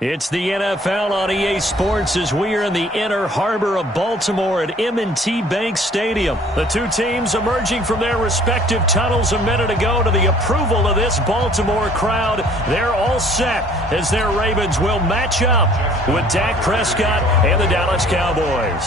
It's the NFL on EA Sports as we are in the inner harbor of Baltimore at M&T Bank Stadium. The two teams emerging from their respective tunnels a minute ago to the approval of this Baltimore crowd. They're all set as their Ravens will match up with Dak Prescott and the Dallas Cowboys.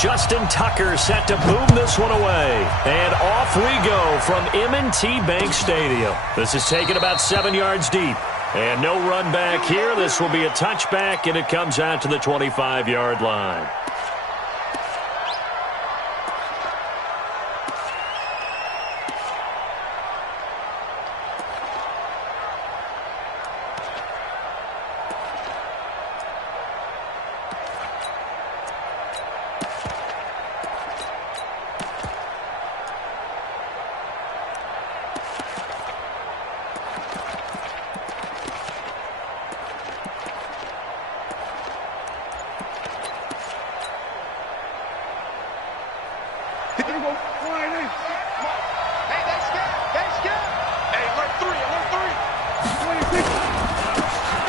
Justin Tucker set to boom this one away. And off we go from M&T Bank Stadium. This is taken about 7 yards deep. And no run back here. This will be a touchback, and it comes out to the 25-yard line.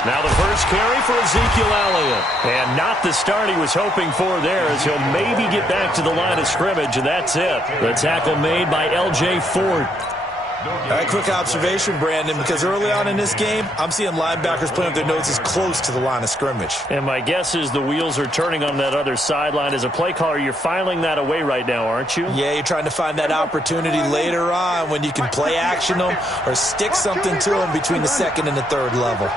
Now the first carry for Ezekiel Elliott. And not the start he was hoping for there, as he'll maybe get back to the line of scrimmage, and that's it. The tackle made by L.J. Ford. All right, quick observation, Brandon, because early on in this game, I'm seeing linebackers playing with their noses close to the line of scrimmage. And my guess is the wheels are turning on that other sideline. As a play caller, you're filing that away right now, aren't you? Yeah, you're trying to find that opportunity later on when you can play action them or stick something to them between the second and the third level.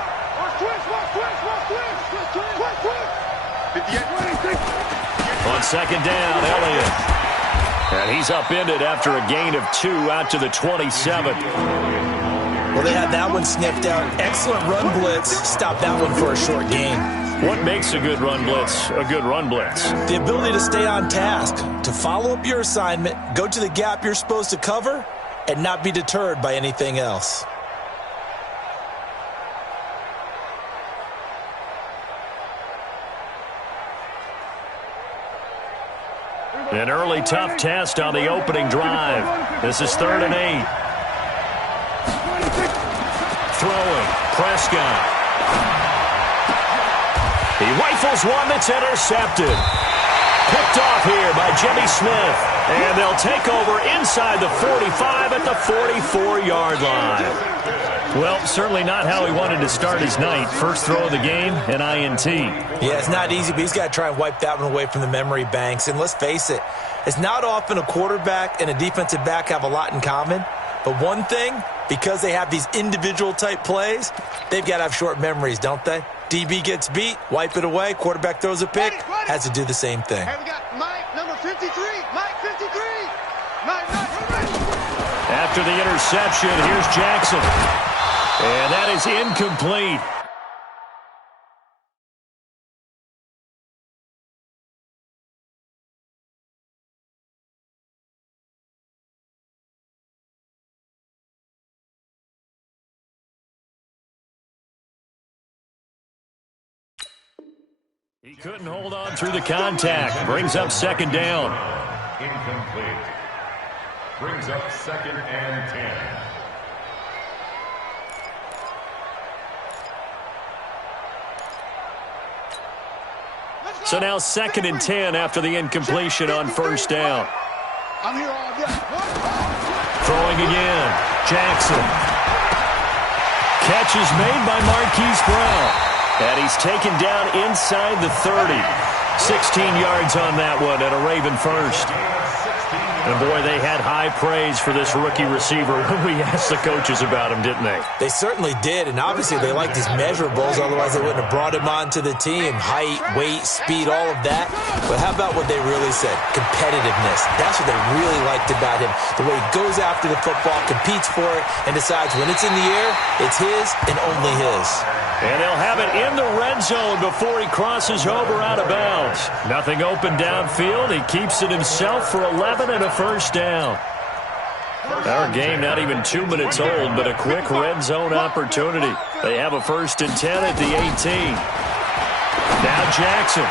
On second down, Elliott. And he's upended after a gain of 2 out to the 27. Well, they had that one sniffed out. Excellent run blitz. Stop that one for a short gain. What makes a good run blitz a good run blitz? The ability to stay on task, to follow up your assignment, go to the gap you're supposed to cover, and not be deterred by anything else. An early tough test on the opening drive. This is 3rd and 8. Throwing, Prescott. He rifles one that's intercepted. Picked off here by Jimmy Smith. And they'll take over inside the 45 at the 44-yard line. Well, certainly not how he wanted to start his night. First throw of the game, an INT. Yeah, it's not easy, but he's got to try and wipe that one away from the memory banks. And let's face it, it's not often a quarterback and a defensive back have a lot in common. But one thing, because they have these individual type plays, they've got to have short memories, don't they? DB gets beat, wipe it away, quarterback throws a pick, has to do the same thing. Hey, we got Mike, number 53, Mike 53. Mike. After the interception, here's Jackson. And that is incomplete. He couldn't hold on through the contact. Brings up second down. Incomplete. Brings up 2nd and 10. So now 2nd and 10 after the incompletion on first down. I'm here all day. Throwing again. Jackson. Catch is made by Marquise Brown. And he's taken down inside the 30. 16 yards on that one and a Raven first. And, boy, they had high praise for this rookie receiver when we asked the coaches about him, didn't they? They certainly did, and obviously they liked his measurables, otherwise they wouldn't have brought him onto the team. Height, weight, speed, all of that. But how about what they really said? Competitiveness. That's what they really liked about him. The way he goes after the football, competes for it, and decides when it's in the air, it's his and only his. And they'll have it in the red zone before he crosses over out of bounds. Nothing open downfield. He keeps it himself for 11 and a first down. Our game not even 2 minutes old, but a quick red zone opportunity. They have a 1st and 10 at the 18. Now Jackson.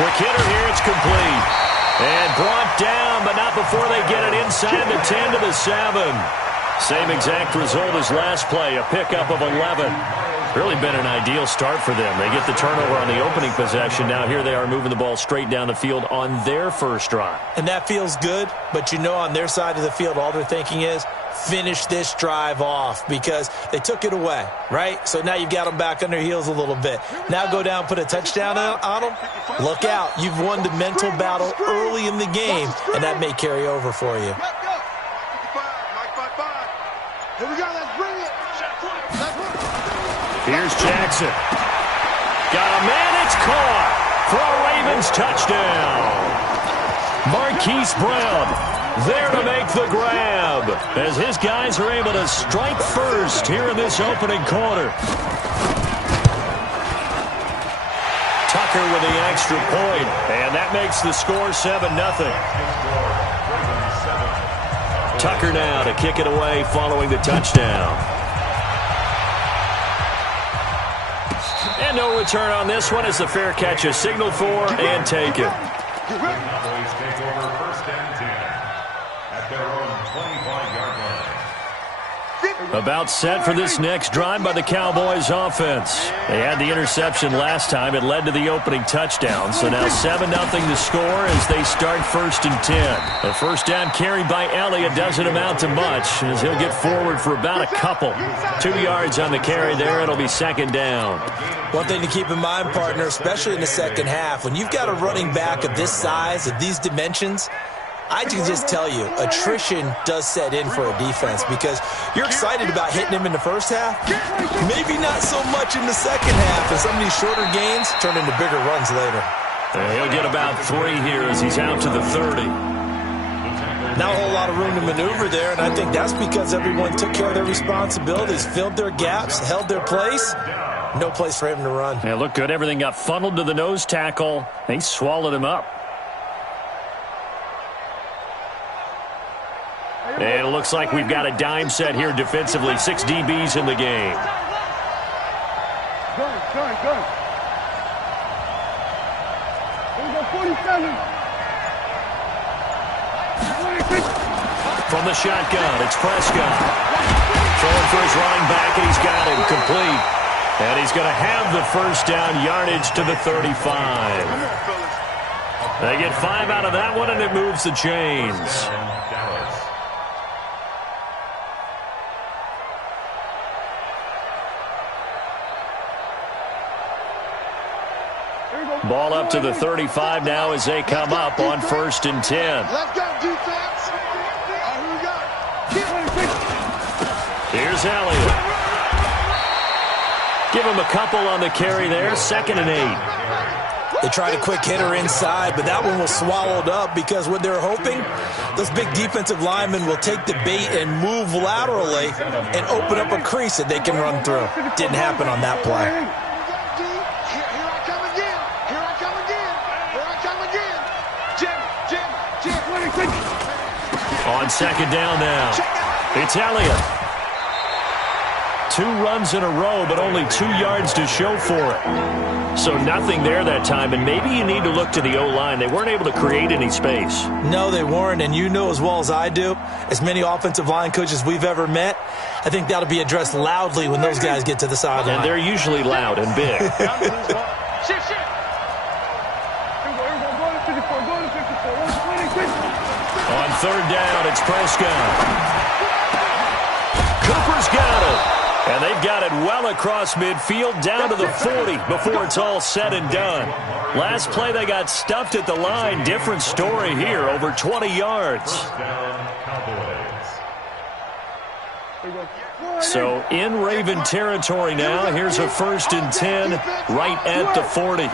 Quick hitter here. It's complete. And brought down, but not before they get it inside the 10 to the 7. Same exact result as last play, a pickup of 11. Really been an ideal start for them. They get the turnover on the opening possession. Now here they are moving the ball straight down the field on their first drive. And that feels good, but you know on their side of the field all they're thinking is finish this drive off because they took it away, right? So now you've got them back on their heels a little bit. Now go down, put a touchdown on them. Look out. You've won the mental battle early in the game, and that may carry over for you. Here we go, let's bring it. Here's Jackson. Got a man, it's caught for a Ravens touchdown. Marquise Brown there to make the grab as his guys are able to strike first here in this opening quarter. Tucker with the extra point, and that makes the score 7-0. Tucker now to kick it away following the touchdown. And no return on this one as the fair catch is signaled for and taken. Cowboys take over 1st and 10 at their own 25-yard line. About set for this next drive by the Cowboys offense. They had the interception last time. It led to the opening touchdown. So now 7-0 the score as they start 1st and 10. The first down carry by Elliott doesn't amount to much as he'll get forward for about a couple. 2 yards on the carry there. It'll be 2nd down. One thing to keep in mind, partner, especially in the second half, when you've got a running back of this size, of these dimensions, I can just tell you, attrition does set in for a defense because you're excited about hitting him in the first half. Maybe not so much in the second half, and some of these shorter gains turn into bigger runs later. And he'll get about 3 here as he's out to the 30. Not a whole lot of room to maneuver there, and I think that's because everyone took care of their responsibilities, filled their gaps, held their place. No place for him to run. Yeah, looked good. Everything got funneled to the nose tackle. They swallowed him up. And it looks like we've got a dime set here defensively. 6 DBs in the game. Go. Here we go, 47. From the shotgun, it's Prescott. Throwing for his running back, and he's got him complete. And he's going to have the first down yardage to the 35. They get 5 out of that one, and it moves the chains. Ball up to the 35 now as they come up on 1st and 10. Let's go, defense. Here we go. Here's Elliott. Give him a couple on the carry there. 2nd and 8. They tried a quick hitter inside, but that one was swallowed up because what they're hoping, those big defensive linemen will take the bait and move laterally and open up a crease that they can run through. Didn't happen on that play. On 2nd down now, it's Elliott. 2 runs in a row, but only 2 yards to show for it. So nothing there that time, and maybe you need to look to the O-line. They weren't able to create any space. No, they weren't, and you know as well as I do, as many offensive line coaches we've ever met, I think that'll be addressed loudly when those guys get to the sideline. And they're usually loud and big. On 3rd down, it's Prescott. Cooper's got it. And they've got it well across midfield down to the 40 before it's all said and done. Last play they got stuffed at the line. Different story here, over 20 yards. So in Raven territory now. Here's a 1st and 10 right at the 40.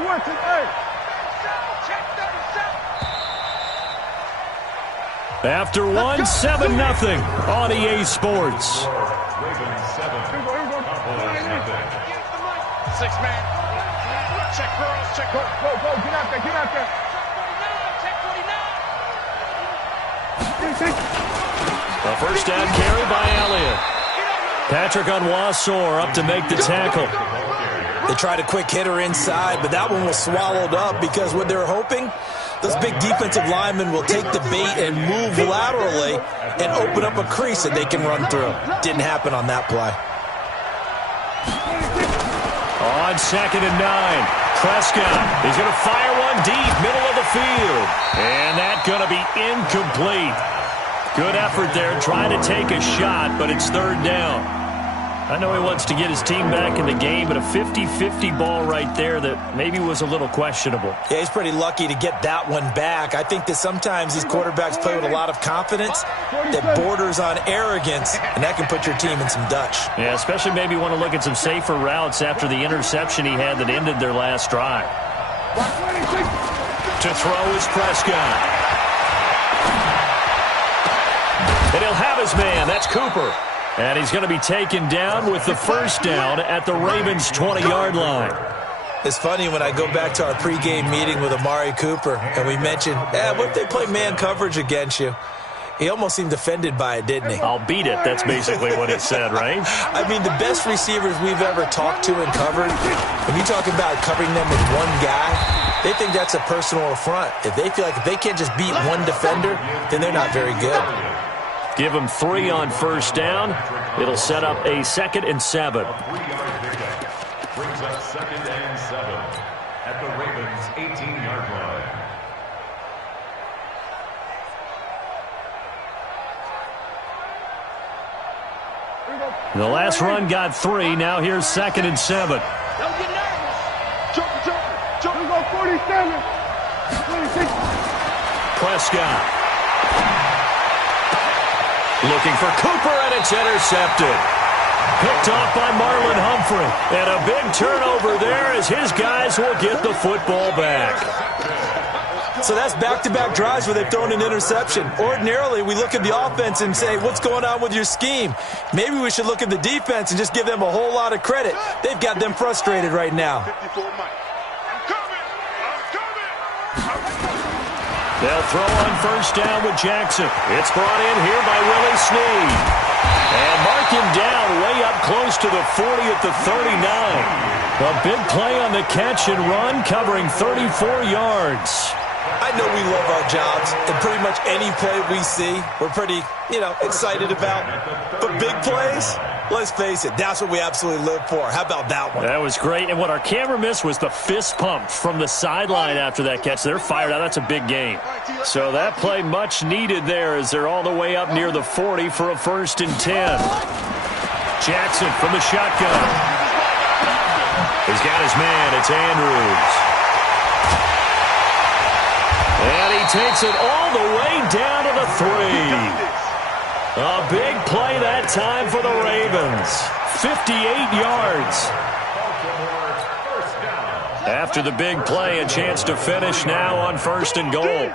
After 1, 7-0 on EA Sports. Six-man. Check girls, check girls. Go, get out there, get out there. A first down carry by Elliott. Patrick Onwuasor up to make the tackle. They tried a quick hitter inside, but that one was swallowed up because what they're hoping, Those big defensive linemen will take the bait and move laterally and open up a crease that they can run through. Didn't happen on that play. On 2nd and 9, Prescott. He's going to fire one deep, middle of the field. And that's going to be incomplete. Good effort there, trying to take a shot, but it's 3rd down. I know he wants to get his team back in the game, but a 50-50 ball right there that maybe was a little questionable. Yeah, he's pretty lucky to get that one back. I think that sometimes these quarterbacks play with a lot of confidence that borders on arrogance, and that can put your team in some Dutch. Yeah, especially maybe want to look at some safer routes after the interception he had that ended their last drive. To throw is Prescott. And he'll have his man. That's Cooper. And he's going to be taken down with the 1st down at the Ravens' 20-yard line. It's funny when I go back to our pregame meeting with Amari Cooper, and we mentioned, what if they play man coverage against you? He almost seemed offended by it, didn't he? I'll beat it. That's basically what he said, right? I mean, the best receivers we've ever talked to and covered, when you talk about covering them with one guy, they think that's a personal affront. If they feel like if they can't just beat one defender, then they're not very good. Give him 3 on 1st down. It'll set up a 2nd and 7. 3-yard pickup. Brings up 2nd and 7 at the Ravens' 18-yard line. The last run got 3. Now here's 2nd and 7. Don't get nervous. Jump. We go 47. 26. Prescott. Looking for Cooper, and it's intercepted. Picked off by Marlon Humphrey. And a big turnover there as his guys will get the football back. So that's back-to-back drives where they've thrown an interception. Ordinarily, we look at the offense and say, what's going on with your scheme? Maybe we should look at the defense and just give them a whole lot of credit. They've got them frustrated right now. They'll throw on 1st down with Jackson. It's brought in here by Willie Snead. And mark him down way up close to the 40 at the 39. A big play on the catch and run, covering 34 yards. I know we love our jobs, and pretty much any play we see, we're pretty, excited about. But big plays, let's face it, that's what we absolutely live for. How about that one? That was great. And what our camera missed was the fist pump from the sideline after that catch. They're fired out. That's a big game. So that play much needed there as they're all the way up near the 40 for a 1st and 10. Jackson from the shotgun. He's got his man. It's Andrews. And he takes it all the way down to the 3. A big play that time for the Ravens. 58 yards. After the big play, a chance to finish now on 1st and goal.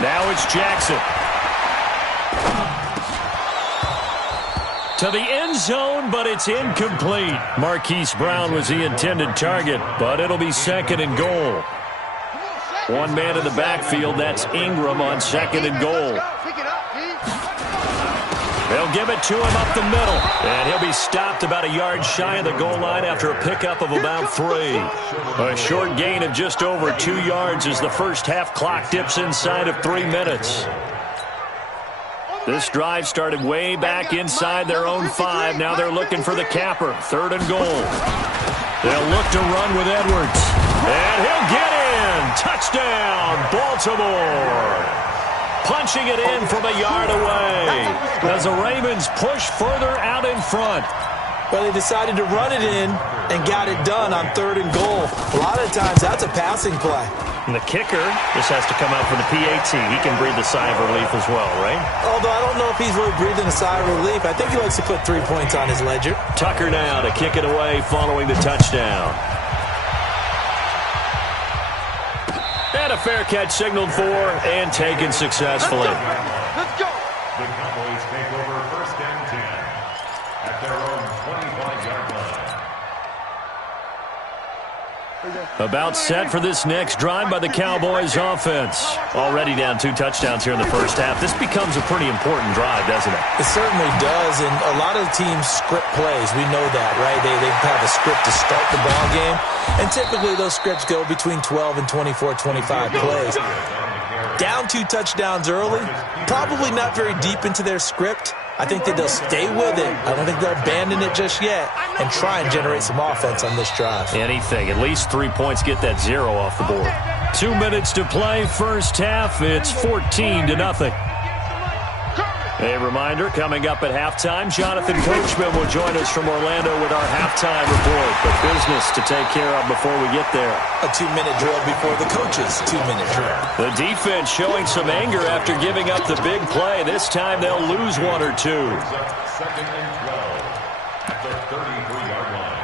Now it's Jackson. To the end zone, but it's incomplete. Marquise Brown was the intended target, but it'll be 2nd and goal. One man in the backfield, that's Ingram on 2nd and goal. They'll give it to him up the middle, and he'll be stopped about a yard shy of the goal line after a pickup of about 3. A short gain of just over 2 yards as the first half clock dips inside of 3 minutes. This drive started way back inside their own 5. Now they're looking for the capper. 3rd and goal. They'll look to run with Edwards. And he'll get in. Touchdown, Baltimore. Punching it in from a yard away as the Ravens push further out in front. Well, they decided to run it in and got it done on 3rd and goal. A lot of times that's a passing play. And the kicker just has to come out for the PAT. He can breathe a sigh of relief as well, right? Although I don't know if he's really breathing a sigh of relief. I think he likes to put 3 points on his ledger. Tucker now to kick it away following the touchdown. And a fair catch signaled for and taken successfully. Let's go. The Cowboys take over 1st and 10 at their own 25-yard line. About set for this next drive by the Cowboys offense. Already down 2 touchdowns here in the first half. This becomes a pretty important drive, doesn't it? It certainly does, and a lot of teams script plays. We know that, right? They have a script to start the ball game, and typically those scripts go between 12 and 24, 25 plays. Down 2 touchdowns early, probably not very deep into their script. I think that they'll stay with it. I don't think they'll abandon it just yet and try and generate some offense on this drive. Anything. At least 3 points, get that 0 off the board. 2 minutes to play first half. It's 14-0. A reminder, coming up at halftime, Jonathan Coachman will join us from Orlando with our halftime report. But business to take care of before we get there. A 2-minute drill before the coach's 2-minute drill. The defense showing some anger after giving up the big play. This time they'll lose 1 or 2. Second and 12 at the 33-yard line.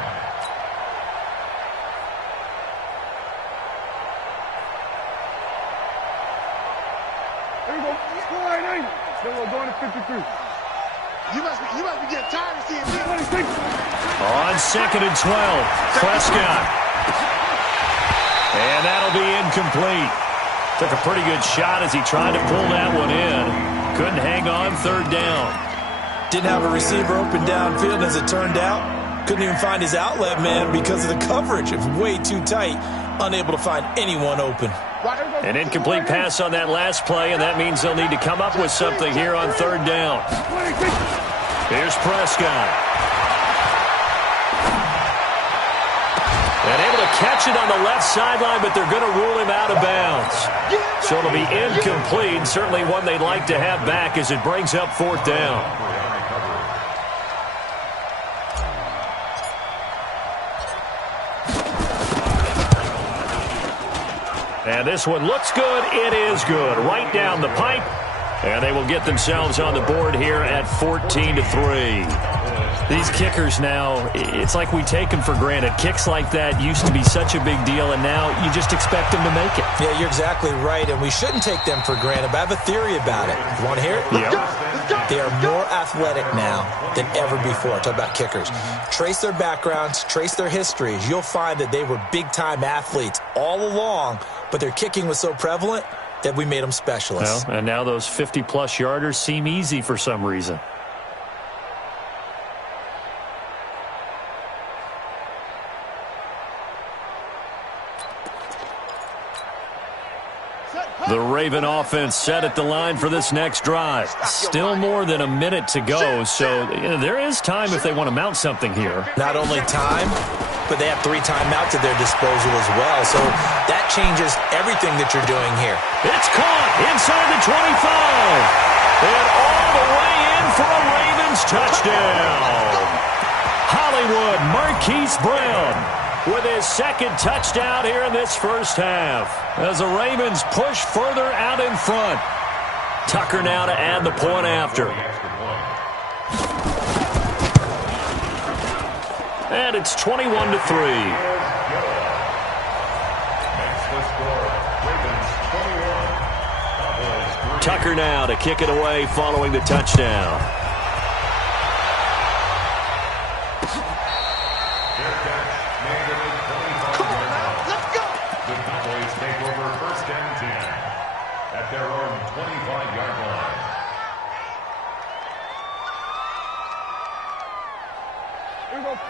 There you go. Score right, ain't it? Then we're going to 53. You must be getting tired of seeing me. On 2nd and 12, Prescott. And that'll be incomplete. Took a pretty good shot as he tried to pull that one in. Couldn't hang on 3rd down. Didn't have a receiver open downfield, as it turned out. Couldn't even find his outlet man because of the coverage. It was way too tight. Unable to find anyone open. An incomplete pass on that last play, and that means they'll need to come up with something here on 3rd down. Here's Prescott. And able to catch it on the left sideline, but they're going to rule him out of bounds. So it'll be incomplete, certainly one they'd like to have back as it brings up 4th down. And this one looks good. It is good. Right down the pipe. And they will get themselves on the board here at 14-3. These kickers now, it's like we take them for granted. Kicks like that used to be such a big deal, and now you just expect them to make it. Yeah, you're exactly right, and we shouldn't take them for granted. But I have a theory about it. You want to hear it? Yeah. They are more athletic now than ever before. Talk about kickers. Trace their backgrounds, trace their histories. You'll find that they were big-time athletes all along, but their kicking was so prevalent that we made them specialists. Well, and now those 50-plus yarders seem easy for some reason. The Raven offense set at the line for this next drive. Still more than a minute to go, so there is time if they want to mount something here. Not only time, but they have 3 timeouts at their disposal as well, so that changes everything that you're doing here. It's caught inside the 25, and all the way in for a Ravens touchdown. Hollywood Marquise Brown with his 2nd touchdown here in this first half, as the Ravens push further out in front. Tucker now to add the point after. And it's 21-3. Tucker now to kick it away following the touchdown. The Cowboys take over 1st and 10 at their own 25-yard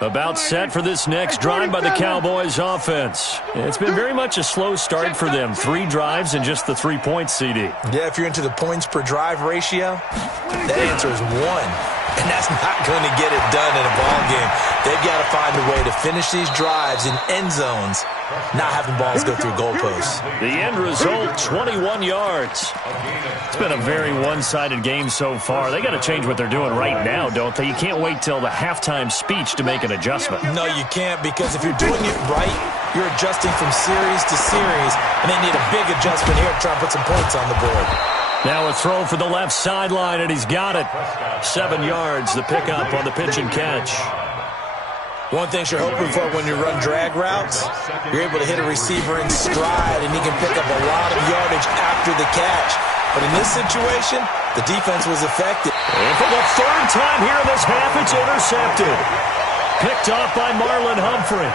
line. About set for this next drive by the Cowboys offense. It's been very much a slow start for them. 3 drives and just the 3 points, CD. Yeah, if you're into the points per drive ratio, that answer is 1. And that's not going to get it done in a ball game. They've got to find a way to finish these drives in end zones, not having balls go through goalposts. The end result, 21 yards. It's been a very one-sided game so far. They got to change what they're doing right now, don't they? You can't wait till the halftime speech to make an adjustment. No, you can't, because if you're doing it right, you're adjusting from series to series, and they need a big adjustment here to try and put some points on the board. Now a throw for the left sideline, and he's got it. 7 yards, the pickup on the pitch and catch. One thing you're hoping for when you run drag routes, you're able to hit a receiver in stride, and he can pick up a lot of yardage after the catch. But in this situation, the defense was effective. And for the 3rd time here in this half, it's intercepted. Picked off by Marlon Humphrey.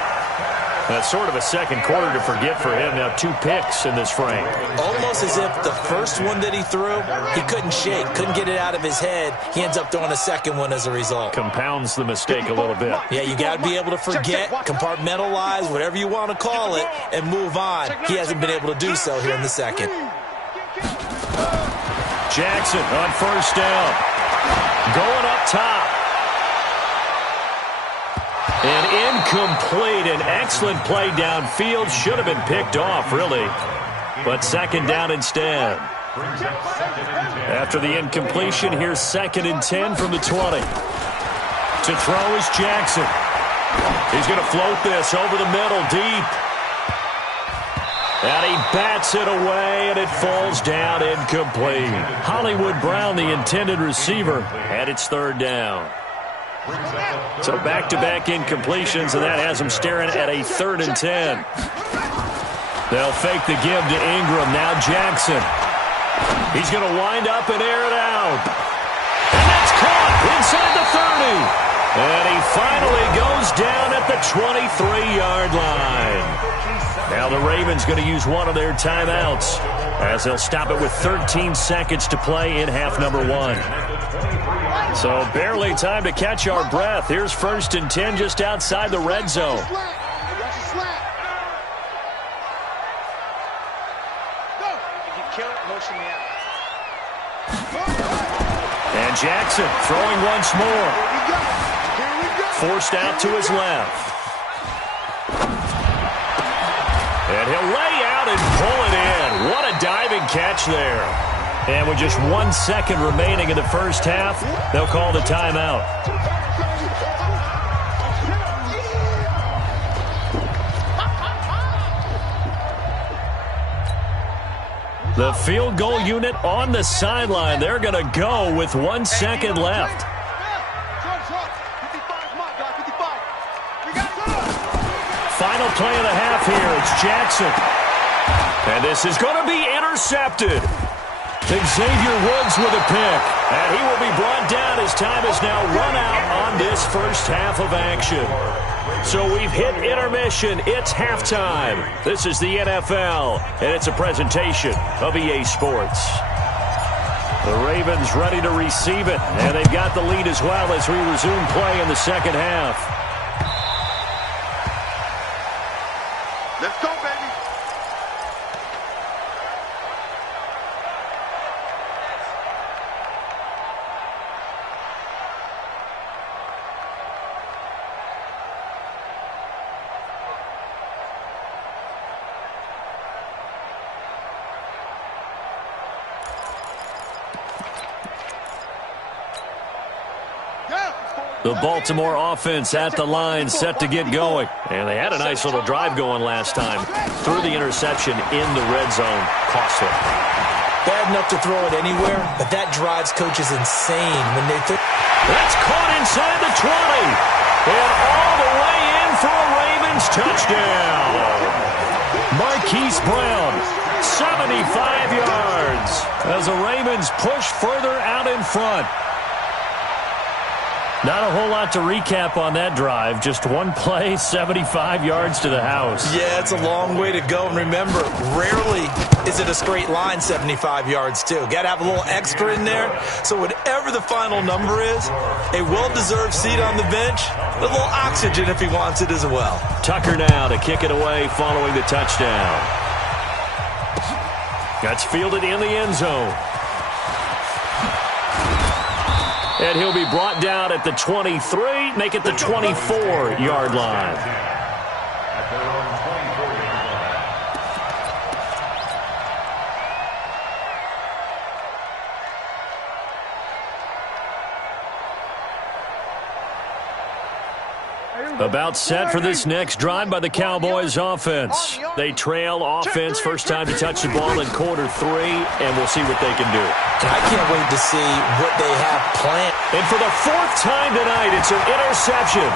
That's sort of a second quarter to forget for him. Now 2 picks in this frame. Almost as if the first one that he threw, he couldn't shake, couldn't get it out of his head. He ends up throwing a second one as a result. Compounds the mistake a little bit. Yeah, you got to be able to forget, compartmentalize, whatever you want to call it, and move on. He hasn't been able to do so here in the second. Jackson on first down. Going up top. And incomplete. An excellent play downfield. Should have been picked off, really. But second down instead. After the incompletion, here's 2nd and 10 from the 20. To throw is Jackson. He's going to float this over the middle, deep. And he bats it away, and it falls down incomplete. Hollywood Brown, the intended receiver, and it's 3rd down. So back-to-back incompletions, and that has them staring at a 3rd and 10. They'll fake the give to Ingram. Now Jackson. He's going to wind up and air it out. And that's caught inside the 30. And he finally goes down at the 23-yard line. Now the Ravens going to use one of their timeouts as they'll stop it with 13 seconds to play in half number 1. So barely time to catch our breath. Here's 1st and 10 just outside the red zone. And Jackson throwing once more. Forced out to his left. And he'll lay out and pull it in. What a diving catch there. And with just 1 second remaining in the first half, they'll call the timeout. The field goal unit on the sideline. They're going to go with 1 second left. Final play of the half here. It's Jackson. And this is going to be intercepted. Xavier Woods with a pick. And he will be brought down as time is now run out on this first half of action. So we've hit intermission. It's halftime. This is the NFL, and it's a presentation of EA Sports. The Ravens ready to receive it, and they've got the lead as well as we resume play in the second half. Let's go, baby. The Baltimore offense at the line, set to get going. And they had a nice little drive going last time. Threw the interception in the red zone. Costly. Bad enough to throw it anywhere, but that drives coaches insane when they think. That's caught inside the 20. And all the way in for a Ravens touchdown. Marquise Brown, 75 yards. As the Ravens push further out in front. Not a whole lot to recap on that drive. Just one play, 75 yards to the house. Yeah, it's a long way to go. And remember, rarely is it a straight line 75 yards, too. Got to have a little extra in there. So whatever the final number is, a well-deserved seat on the bench, a little oxygen if he wants it as well. Tucker now to kick it away following the touchdown. That's fielded in the end zone. And he'll be brought down at the 23, make it the 24-yard line. At their own 24-yard line. About set for this next drive by the Cowboys offense. They trail offense first time to touch the ball in quarter 3, and we'll see what they can do. I can't wait to see what they have planned. And for the 4th time tonight, it's an interception.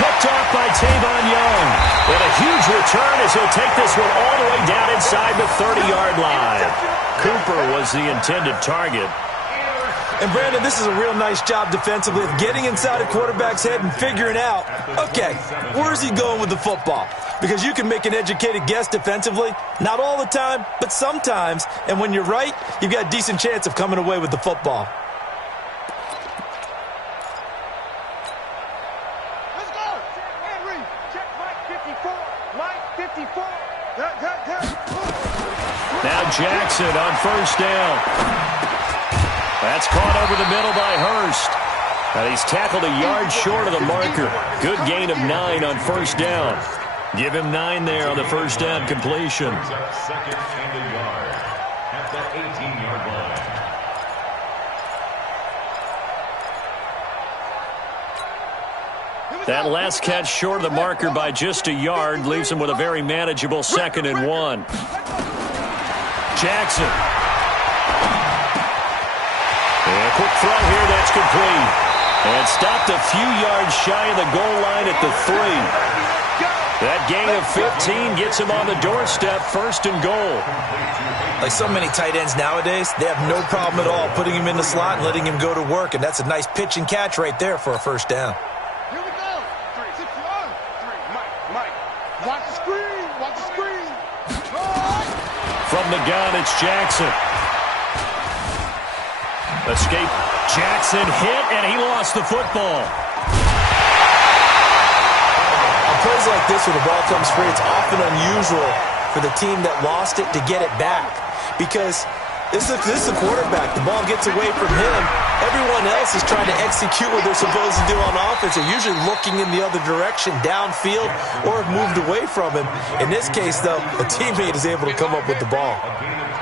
Picked off by Tavon Young. And a huge return as he'll take this one all the way down inside the 30-yard line. Cooper was the intended target. And, Brandon, this is a real nice job defensively of getting inside a quarterback's head and figuring out, okay, where is he going with the football? Because you can make an educated guess defensively. Not all the time, but sometimes. And when you're right, you've got a decent chance of coming away with the football. Let's go. Henry, check Mike 54. Mike 54. Now Jackson on first down. That's caught over the middle by Hurst. And he's tackled a yard short of the marker. Good gain of 9 on first down. Give him 9 there on the first down completion. Brings up second and a yard at the 18-yard line. That last catch short of the marker by just a yard leaves him with a very manageable 2nd and 1. Jackson. And a quick throw here that's complete. And stopped a few yards shy of the goal line at the 3. That gain of 15 gets him on the doorstep, 1st and goal. Like so many tight ends nowadays, they have no problem at all putting him in the slot and letting him go to work. And that's a nice pitch and catch right there for a first down. Here we go. 3, 6, 1. 3, Mike. Watch the screen. Watch the screen. From the gun, it's Jackson. Escape. Jackson hit, and he lost the football. On plays like this where the ball comes free, it's often unusual for the team that lost it to get it back. Because this is the quarterback. The ball gets away from him. Everyone else is trying to execute what they're supposed to do on offense. They're usually looking in the other direction, downfield, or have moved away from him. In this case, though, a teammate is able to come up with the ball.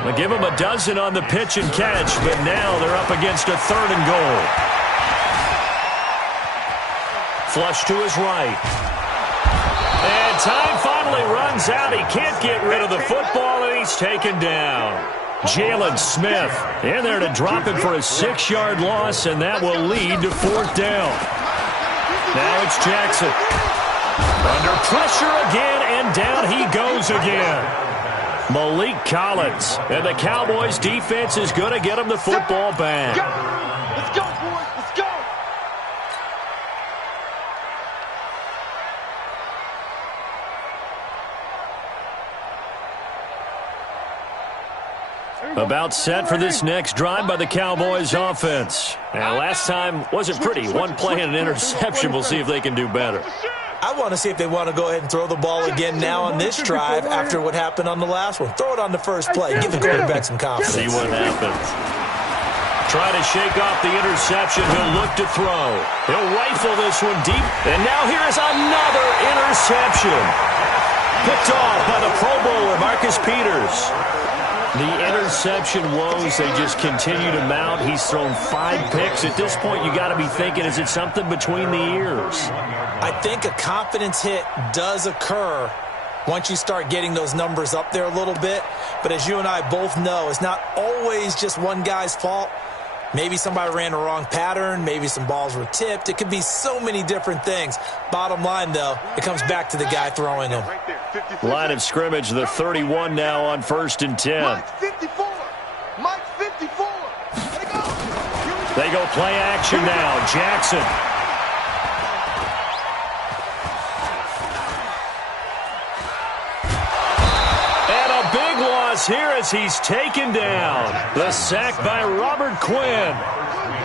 They give him a dozen on the pitch and catch, but now they're up against a 3rd and goal. Flush to his right. And time finally runs out. He can't get rid of the football, and he's taken down. Jalen Smith in there to drop him for a 6-yard loss, and that will lead to 4th down. Now it's Jackson. Under pressure again, and down he goes again. Malik Collins, and the Cowboys defense is going to get him the football back. Let's go, boys. Let's go. About set for this next drive by the Cowboys offense. And last time wasn't pretty. One play and an interception. We'll see if they can do better. I want to see if they want to go ahead and throw the ball again now on this drive after what happened on the last one. Throw it on the first play. Give the quarterback some confidence. See what happens. Try to shake off the interception. He'll look to throw. He'll rifle this one deep. And now here's another interception. Picked off by the Pro Bowler, Marcus Peters. The interception woes, they just continue to mount. He's thrown 5 picks. At this point, you got to be thinking, is it something between the ears? I think a confidence hit does occur once you start getting those numbers up there a little bit. But as you and I both know, it's not always just one guy's fault. Maybe somebody ran the wrong pattern. Maybe some balls were tipped. It could be so many different things. Bottom line, though, it comes back to the guy throwing them. Line of scrimmage, the 31 now on 1st and 10. Mike 54. Mike 54. They go play action now. Jackson. And a big loss here as he's taken down. The sack by Robert Quinn.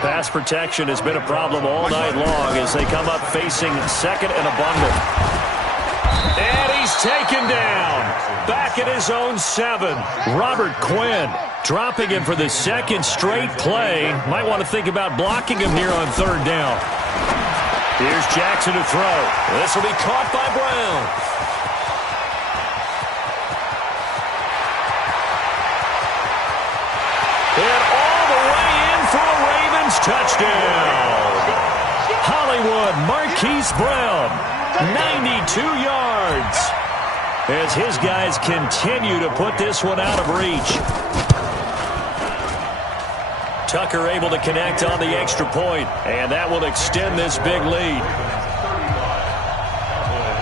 Pass protection has been a problem all night long as they come up facing 2nd and a bundle. And he's taken down. Back at his own 7. Robert Quinn dropping him for the 2nd straight play. Might want to think about blocking him here on 3rd down. Here's Jackson to throw. This will be caught by Brown. And all the way in for a Ravens touchdown. Hollywood Marquise Brown, 92 yards. As his guys continue to put this one out of reach. Tucker able to connect on the extra point, and that will extend this big lead.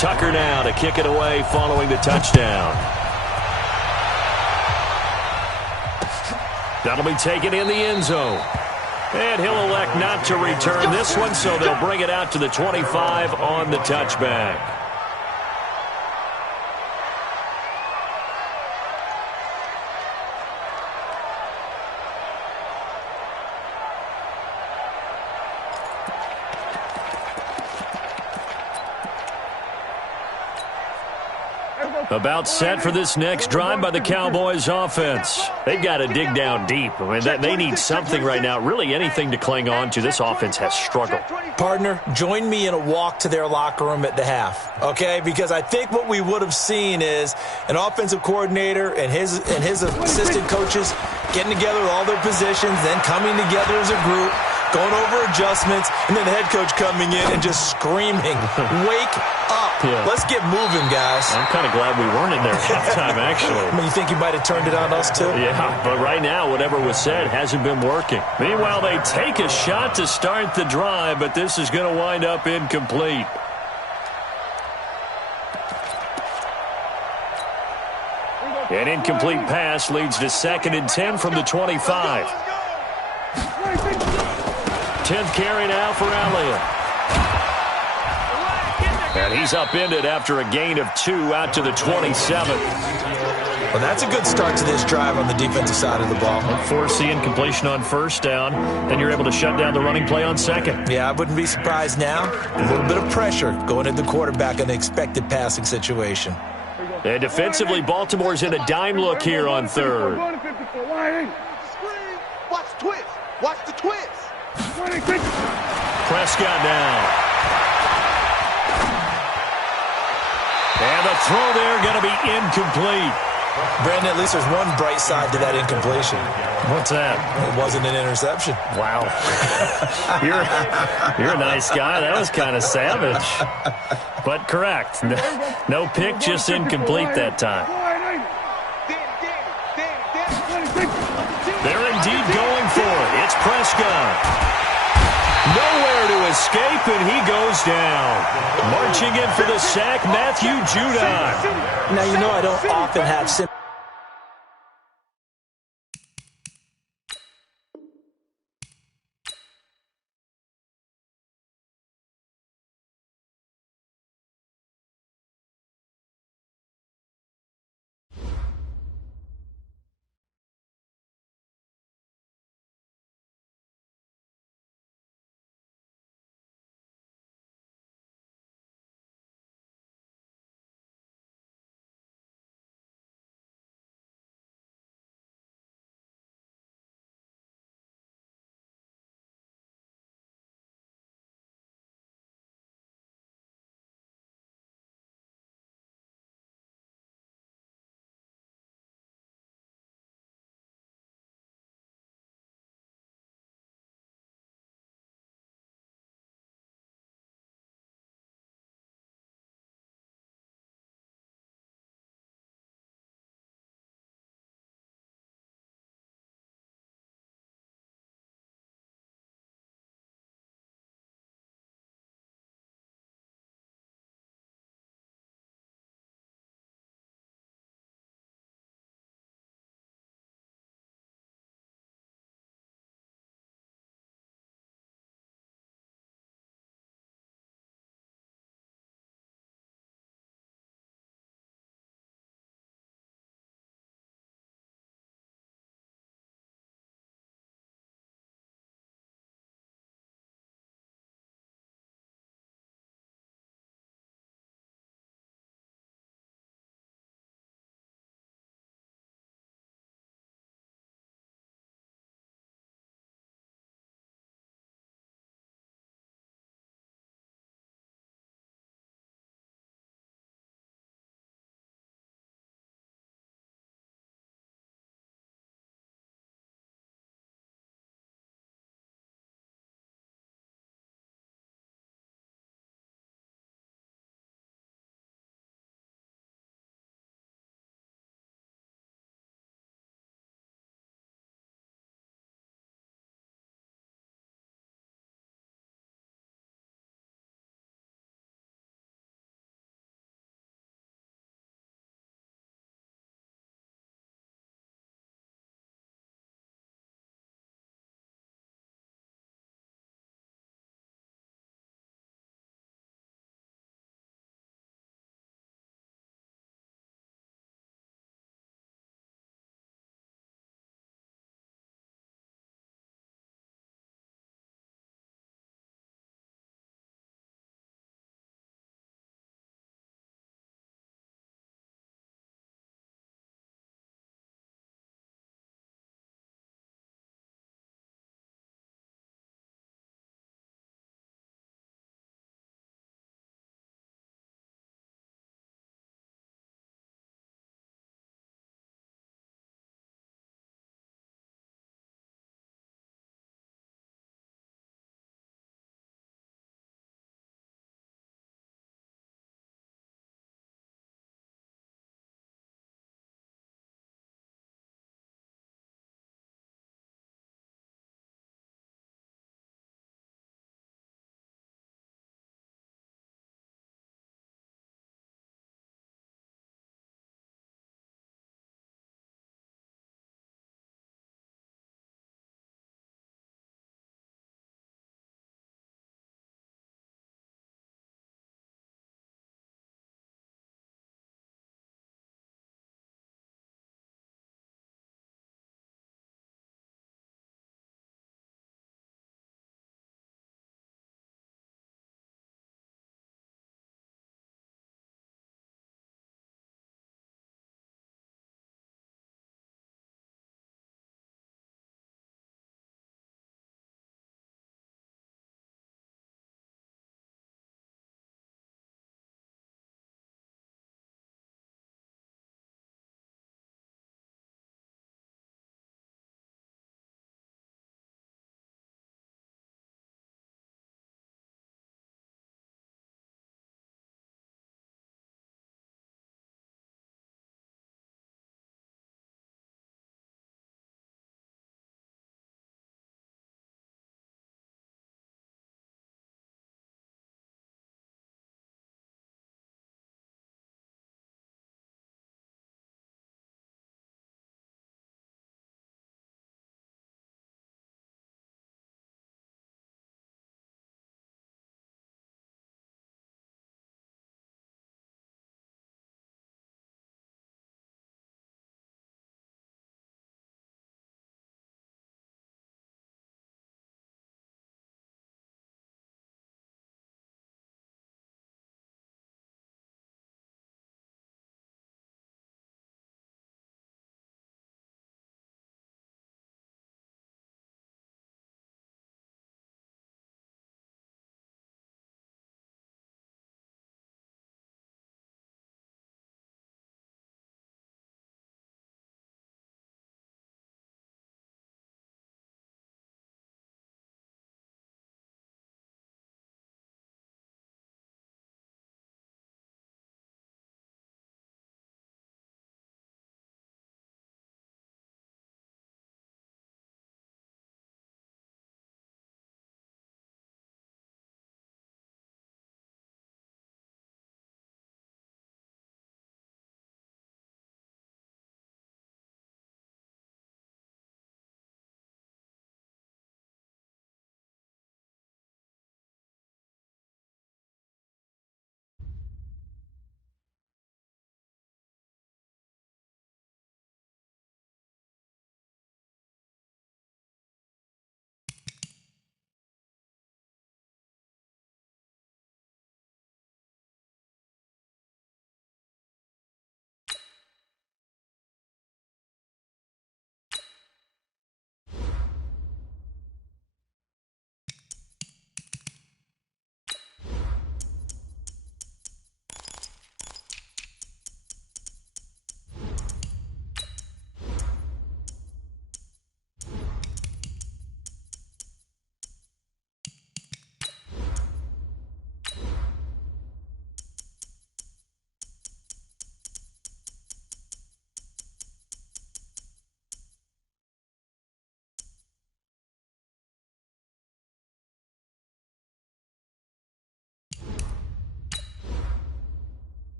Tucker now to kick it away following the touchdown. That'll be taken in the end zone. And he'll elect not to return this one, so they'll bring it out to the 25 on the touchback. About set for this next drive by the Cowboys offense. They've got to dig down deep. I mean, they need something right now, really anything to cling on to. This offense has struggled. Partner, join me in a walk to their locker room at the half, okay? Because I think what we would have seen is an offensive coordinator and his assistant coaches getting together with all their positions, then coming together as a group, going over adjustments, and then the head coach coming in and just screaming, wake up. Yeah. Let's get moving, guys. I'm kind of glad we weren't in there at halftime, actually. I mean, you think you might have turned it on us, too? Yeah, but right now, whatever was said hasn't been working. Meanwhile, they take a shot to start the drive, but this is going to wind up incomplete. An incomplete pass leads to 2nd and 10 from the 25. 10th carry now for Elliott. And he's upended after a gain of 2 out to the 27. Well, that's a good start to this drive on the defensive side of the ball. Force the incompletion on 1st down, then you're able to shut down the running play on 2nd. Yeah, I wouldn't be surprised now. A little bit of pressure going at the quarterback in an expected passing situation. And defensively, Baltimore's in a dime look here on 3rd. Watch the twist. Watch the twist. Prescott down. And the throw there going to be incomplete. Brandon, at least there's one bright side to that incompletion. What's that? It wasn't an interception. Wow. You're a nice guy. That was kind of savage. But correct. No pick, just incomplete that time. They're indeed going for it. It's Prescott. Nowhere to escape, and he goes down. Marching in for the sack, Matthew Judon. Now, you know I don't often have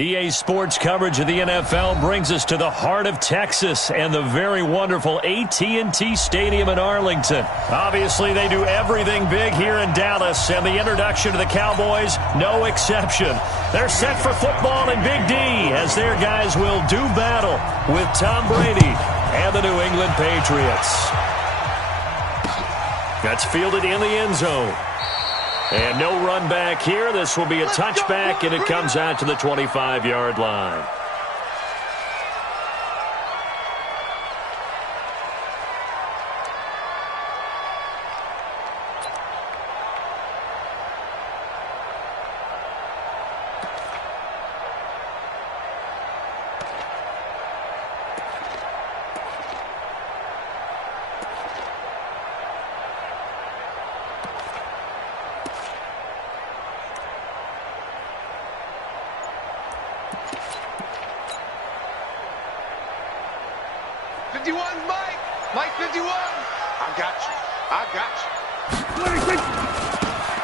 EA Sports coverage of the NFL brings us to the heart of Texas and the very wonderful AT&T Stadium in Arlington. Obviously, they do everything big here in Dallas, and the introduction to the Cowboys, no exception. They're set for football in Big D as their guys will do battle with Tom Brady and the New England Patriots. That's fielded in the end zone. And no run back here. This will be a touchback, and it comes out to the 25-yard line.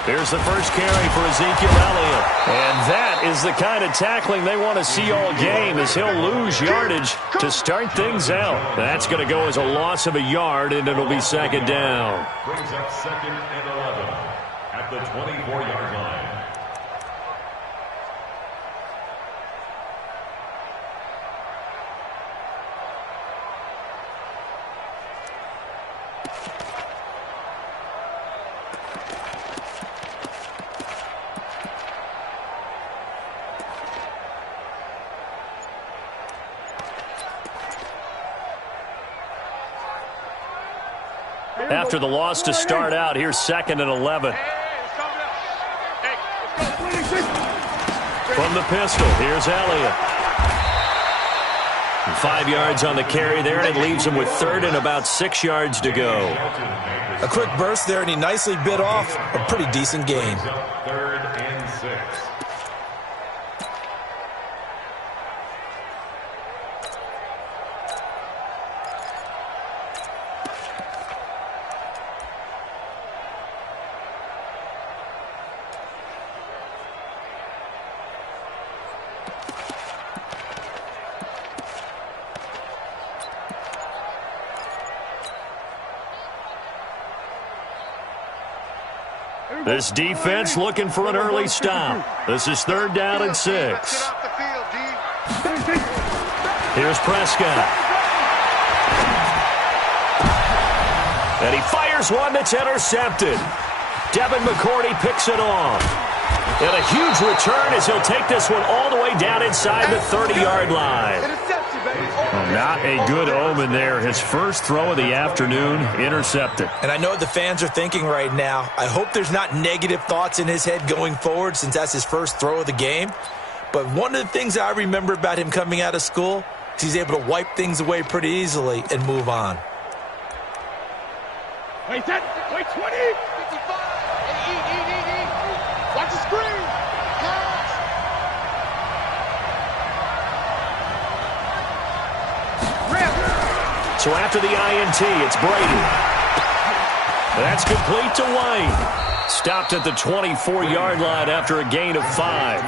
Here's the first carry for Ezekiel Elliott. And that is the kind of tackling they want to see all game, as he'll lose yardage to start things out. That's going to go as a loss of a yard, and it'll be second down. Brings up 2nd and 11 at the 24-yard line. After the loss to start out, here's 2nd and 11. From the pistol, here's Elliott. 5 yards on the carry there, and it leaves him with 3rd and about 6 yards to go. A quick burst there, and he nicely bit off a pretty decent gain. 3rd and 6. This defense looking for an early stop. This is 3rd down and 6. Here's Prescott. And he fires one that's intercepted. Devin McCourty picks it off. And a huge return as he'll take this one all the way down inside the 30-yard line. Not a good omen there. His first throw of the afternoon, intercepted. And I know what the fans are thinking right now. I hope there's not negative thoughts in his head going forward, since that's his first throw of the game. But one of the things I remember about him coming out of school is he's able to wipe things away pretty easily and move on. Wait, 20. 55. Watch the screen. So after the INT, it's Brady. That's complete to White. Stopped at the 24-yard line after a gain of 5.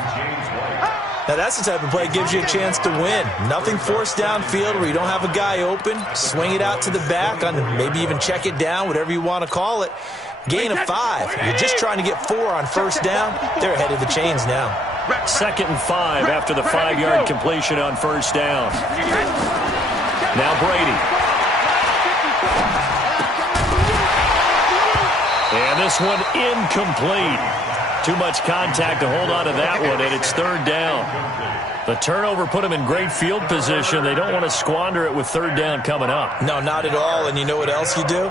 Now that's the type of play that gives you a chance to win. Nothing forced downfield where you don't have a guy open. Swing it out to the back, on maybe even check it down, whatever you want to call it. Gain of 5. You're just trying to get 4 on first down. They're ahead of the chains now. 2nd and 5 after the 5-yard completion on first down. Now Brady. And this one incomplete. Too much contact to hold on to that one, and it's 3rd down. The turnover put them in great field position. They don't want to squander it with 3rd down coming up. No, not at all. And you know what else you do?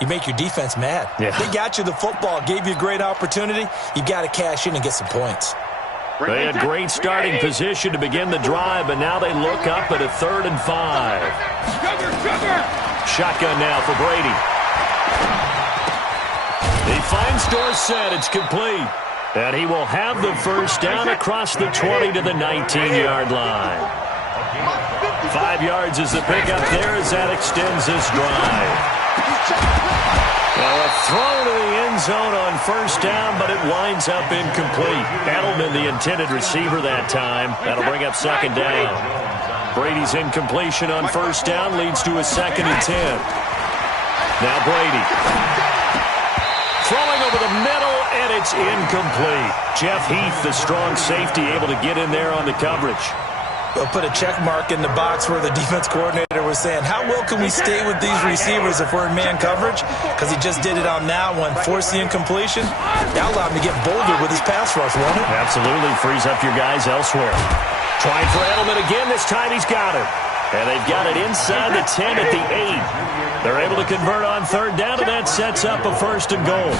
You make your defense mad. Yeah. They got you the football, gave you a great opportunity. You got to cash in and get some points. They had great starting position to begin the drive, but now they look up at a 3rd and 5. Shotgun now for Brady. He finds Dorsett. It's complete. And he will have the first down across the 20 to the 19-yard line. 5 yards is the pickup there as that extends this drive. Now a throw to the end zone on first down, but it winds up incomplete. Edelman, the intended receiver that time. That'll bring up second down. Brady's incompletion on first down leads to a 2nd and 10. Now Brady. Throwing over the middle, and it's incomplete. Jeff Heath, the strong safety, able to get in there on the coverage. We'll put a check mark in the box where the defense coordinator was saying, how well can we stay with these receivers if we're in man coverage? Because he just did it on that one. Force the incompletion. That allowed him to get bolder with his pass rush, won't it? Absolutely. Frees up your guys elsewhere. Trying for Edelman again. This time he's got it. And they've got it inside the 10 at the 8. They're able to convert on third down, and that sets up a 1st and goal.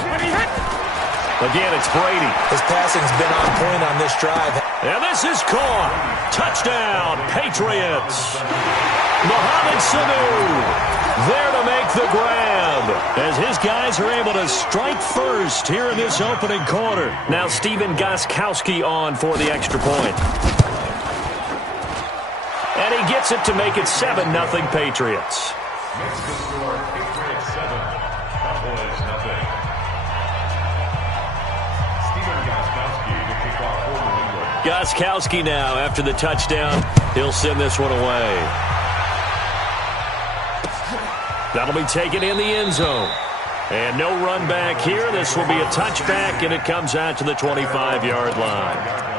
Again, it's Brady. His passing's been on point on this drive. And this is caught. Touchdown, Patriots. Mohamed Sanu there to make the grab as his guys are able to strike first here in this opening quarter. Now Stephen Gostkowski on for the extra point. And he gets it to make it 7-0 Patriots. Next to score, Patriots 7, Cowboys nothing. Stephen Gostkowski to kick off for New England. Gostkowski now after the touchdown. He'll send this one away. That'll be taken in the end zone. And no run back here. This will be a touchback, and it comes out to the 25-yard line.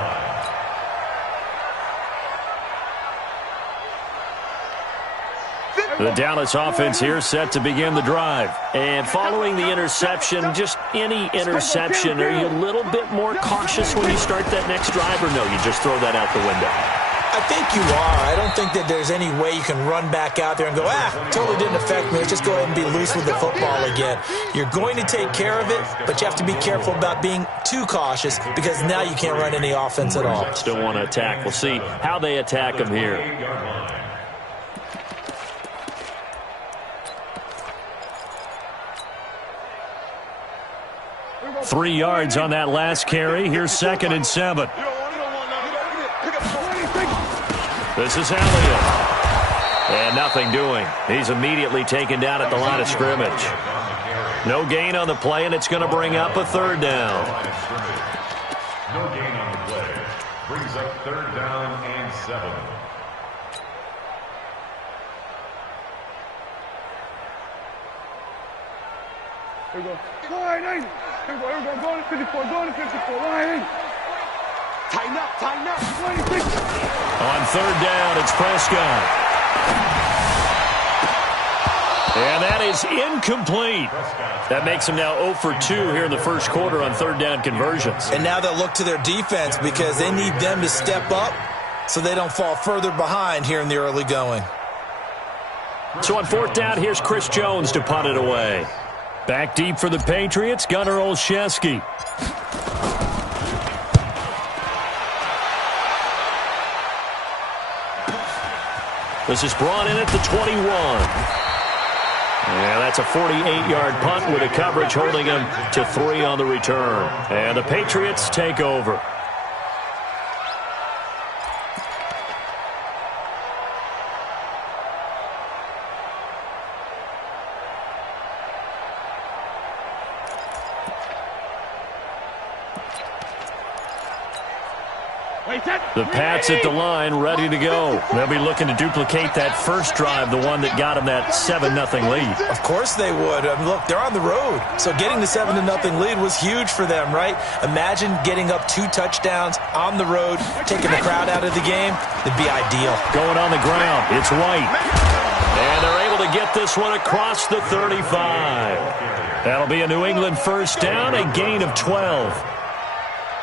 The Dallas offense here set to begin the drive. And following the interception, just any interception, are you a little bit more cautious when you start that next drive, or no, you just throw that out the window? I think you are. I don't think that there's any way you can run back out there and go, totally didn't affect me. Let's just go ahead and be loose with the football again. You're going to take care of it, but you have to be careful about being too cautious because now you can't run any offense at all. Still want to attack. We'll see how they attack them here. 3 yards on that last carry. Here's 2nd and 7. This is Elliott. And nothing doing. He's immediately taken down at the line of scrimmage. No gain on the play, and it's going to bring up a 3rd down. No gain on the play. Brings up 3rd down and 7. Here we go. Line 8. Here we go. Go to 54. Go to 54. Line 8. Tighten up. 26. On 3rd down, it's Prescott. And that is incomplete. That makes him now 0 for 2 here in the first quarter on 3rd down conversions. And now they'll look to their defense because they need them to step up so they don't fall further behind here in the early going. So on 4th down, here's Chris Jones to punt it away. Back deep for the Patriots, Gunnar Olszewski. This is brought in at the 21. Yeah, that's a 48-yard punt with a coverage holding him to 3 on the return. And the Patriots take over. The Pats at the line, ready to go. They'll be looking to duplicate that first drive, the one that got them that 7-0 lead. Of course they would. I mean, look, they're on the road. So getting the 7-0 lead was huge for them, right? Imagine getting up 2 touchdowns on the road, taking the crowd out of the game. It'd be ideal. Going on the ground, it's White. And they're able to get this one across the 35. That'll be a New England 1st down, a gain of 12.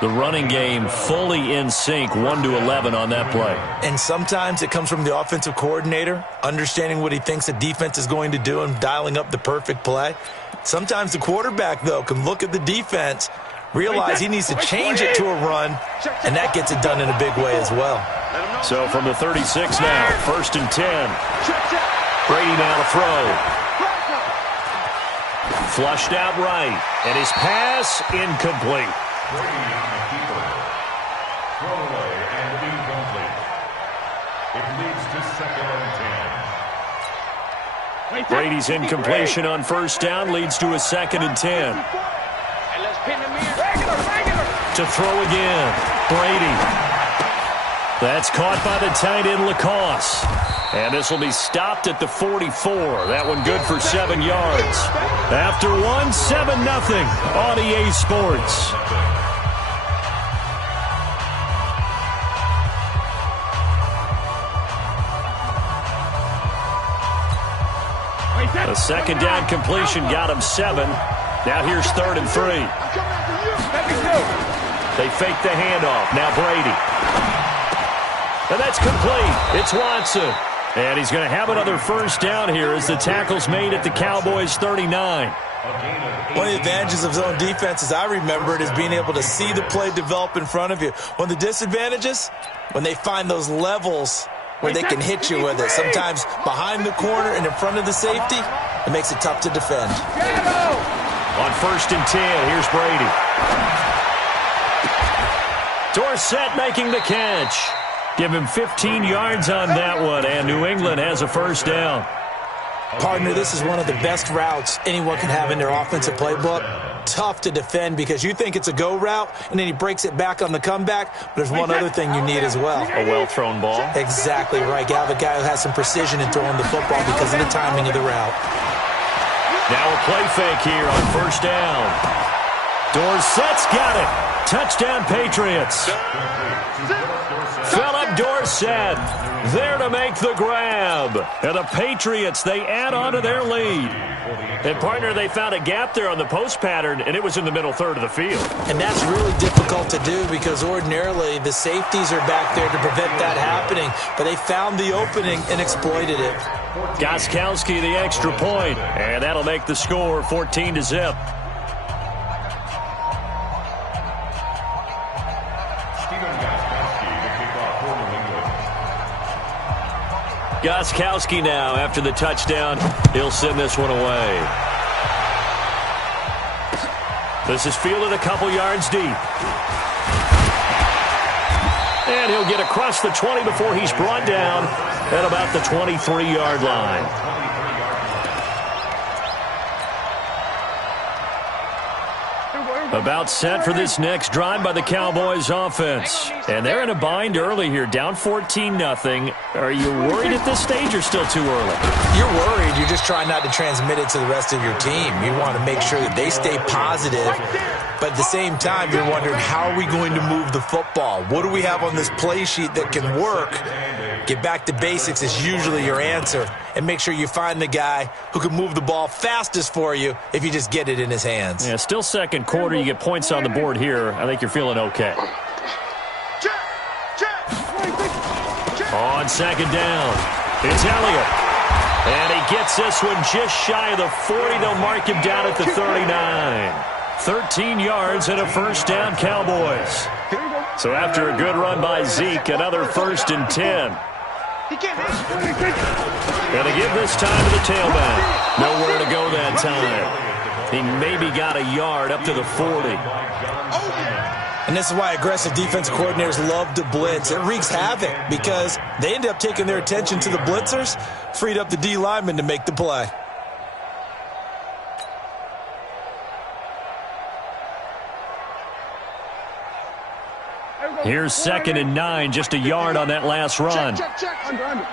The running game fully in sync, 1-11 on that play. And sometimes it comes from the offensive coordinator, understanding what he thinks the defense is going to do and dialing up the perfect play. Sometimes the quarterback, though, can look at the defense, realize he needs to change it to a run, and that gets it done in a big way as well. So from the 36 now, 1st and 10. Brady now to throw. Flushed out right, and his pass incomplete. Brady on the keeper. Throw away and incomplete. It leads to 2nd and 10. Brady's incompletion on 1st down leads to a 2nd and 10. To throw again. Brady. That's caught by the tight end, Lacoste. And this will be stopped at the 44. That one good for 7 yards. After one, 7-0 on EA Sports. A second down completion got him 7. Now here's 3rd and 3. They fake the handoff. Now Brady. And that's complete. It's Watson. And he's going to have another first down here as the tackle's made at the Cowboys 39. One of the advantages of zone defense, as I remember it, is being able to see the play develop in front of you. One of the disadvantages, when they find those levels where they can hit you with it. Sometimes behind the corner and in front of the safety, it makes it tough to defend. On 1st and 10, here's Brady. Dorsett making the catch. Give him 15 yards on that one, and New England has a first down. Partner, this is one of the best routes anyone can have in their offensive playbook. Tough to defend because you think it's a go route, and then he breaks it back on the comeback. But there's one other thing you need as well. A well-thrown ball. Exactly right. You have a guy who has some precision in throwing the football because of the timing of the route. Now a play fake here on first down. Dorsett's got it. Touchdown, Patriots. Philip Dorsett there to make the grab. And the Patriots, they add on to their lead. And, partner, they found a gap there on the post pattern, and it was in the middle third of the field. And that's really difficult to do because ordinarily the safeties are back there to prevent that happening. But they found the opening and exploited it. Gostkowski the extra point, and that'll make the score 14-0. Gostkowski now after the touchdown. He'll send this one away. This is fielded a couple yards deep. And he'll get across the 20 before he's brought down at about the 23-yard line. About set for this next drive by the Cowboys offense. And they're in a bind early here, down 14-0. Are you worried at this stage or still too early? You're worried. You're just trying not to transmit it to the rest of your team. You want to make sure that they stay positive. But at the same time, you're wondering, how are we going to move the football? What do we have on this play sheet that can work? Get back to basics is usually your answer. And make sure you find the guy who can move the ball fastest for you if you just get it in his hands. Yeah, still second quarter. You get points on the board here. I think you're feeling okay. On second down, it's Elliott. And he gets this one just shy of the 40. They'll mark him down at the 39. 13 yards and a first down, Cowboys. So after a good run by Zeke, another 1st and 10. Going to give this time to the tailback. Nowhere to go that time. He maybe got a yard up to the 40. And this is why aggressive defensive coordinators love to blitz. It wreaks havoc because they end up taking their attention to the blitzers, freed up the D lineman to make the play. Here's 2nd and 9, just a yard on that last run. Check. Under.